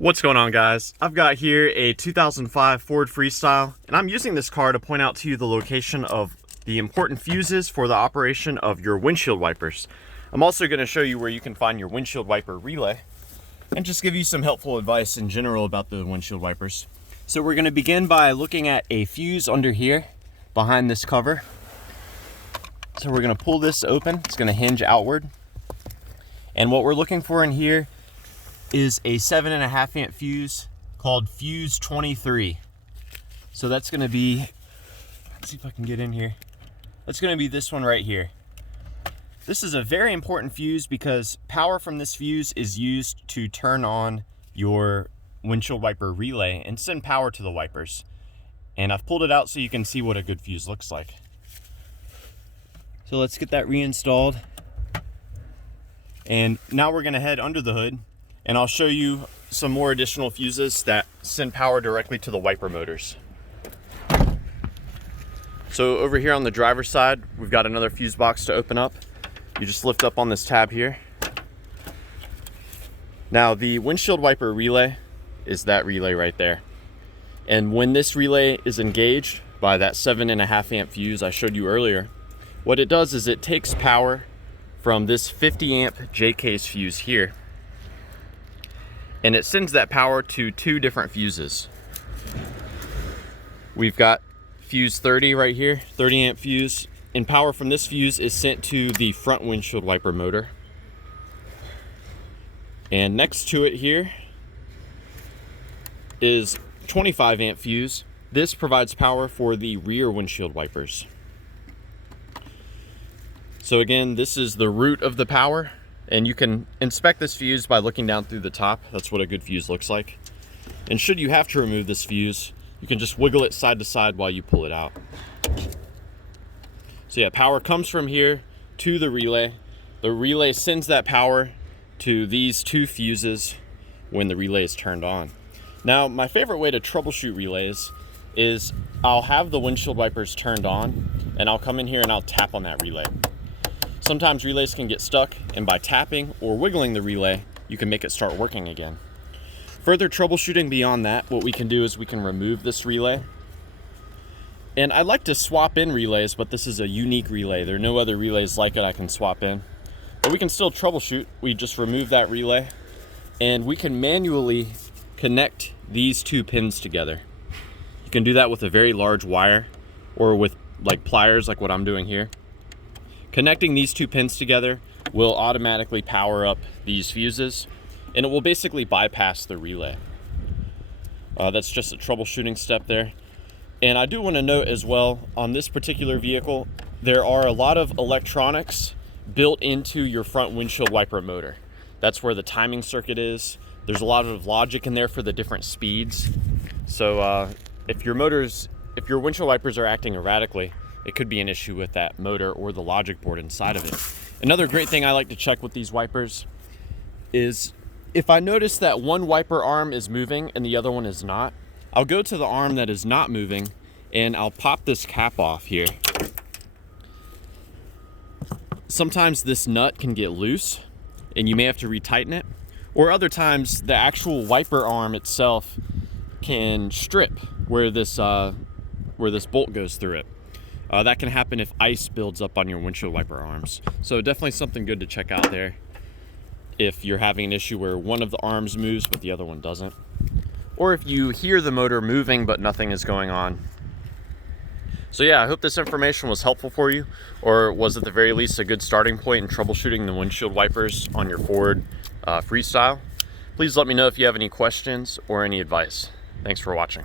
What's going on, guys? I've got here a 2005 Ford Freestyle, and I'm using this car to point out to you the location of the important fuses for the operation of your windshield wipers. I'm also going to show you where you can find your windshield wiper relay and just give you some helpful advice in general about the windshield wipers. So we're going to begin by looking at a fuse under here behind this cover. So we're going to pull this open. It's going to hinge outward. And what we're looking for in here is a 7.5 amp fuse called fuse 23. So that's going to be, let's see if I can get in here. That's going to be this one right here. This is a very important fuse because power from this fuse is used to turn on your windshield wiper relay and send power to the wipers. And I've pulled it out so you can see what a good fuse looks like. So let's get that reinstalled. And now we're going to head under the hood, and I'll show you some more additional fuses that send power directly to the wiper motors. So over here on the driver's side, we've got another fuse box to open up. You just lift up on this tab here. Now the windshield wiper relay is that relay right there. And when this relay is engaged by that 7.5 amp fuse I showed you earlier, what it does is it takes power from this 50 amp J-case fuse here, and it sends that power to two different fuses. We've got fuse 30 right here, 30 amp fuse, and power from this fuse is sent to the front windshield wiper motor. And next to it here is 25 amp fuse. This provides power for the rear windshield wipers. So again, this is the root of the power, and you can inspect this fuse by looking down through the top. That's what a good fuse looks like. And should you have to remove this fuse, you can just wiggle it side to side while you pull it out. So yeah, power comes from here to the relay. The relay sends that power to these two fuses when the relay is turned on. Now, my favorite way to troubleshoot relays is I'll have the windshield wipers turned on, and I'll come in here and I'll tap on that relay. Sometimes relays can get stuck, and by tapping or wiggling the relay, you can make it start working again. Further troubleshooting beyond that, what we can do is we can remove this relay. And I like to swap in relays, but this is a unique relay. There are no other relays like it I can swap in. But we can still troubleshoot. We just remove that relay, and we can manually connect these two pins together. You can do that with a very large wire or with like pliers like what I'm doing here. Connecting these two pins together will automatically power up these fuses, and it will basically bypass the relay. That's just a troubleshooting step there. And I do want to note as well, on this particular vehicle, there are a lot of electronics built into your front windshield wiper motor. That's where the timing circuit is. There's a lot of logic in there for the different speeds. So if your windshield wipers are acting erratically, it could be an issue with that motor or the logic board inside of it. Another great thing I like to check with these wipers is if I notice that one wiper arm is moving and the other one is not, I'll go to the arm that is not moving and I'll pop this cap off here. Sometimes this nut can get loose and you may have to retighten it, or other times the actual wiper arm itself can strip where this bolt goes through it. That can happen if ice builds up on your windshield wiper arms. So definitely something good to check out there if you're having an issue where one of the arms moves but the other one doesn't. Or if you hear the motor moving but nothing is going on. So yeah, I hope this information was helpful for you, or was at the very least a good starting point in troubleshooting the windshield wipers on your Ford Freestyle. Please let me know if you have any questions or any advice. Thanks for watching.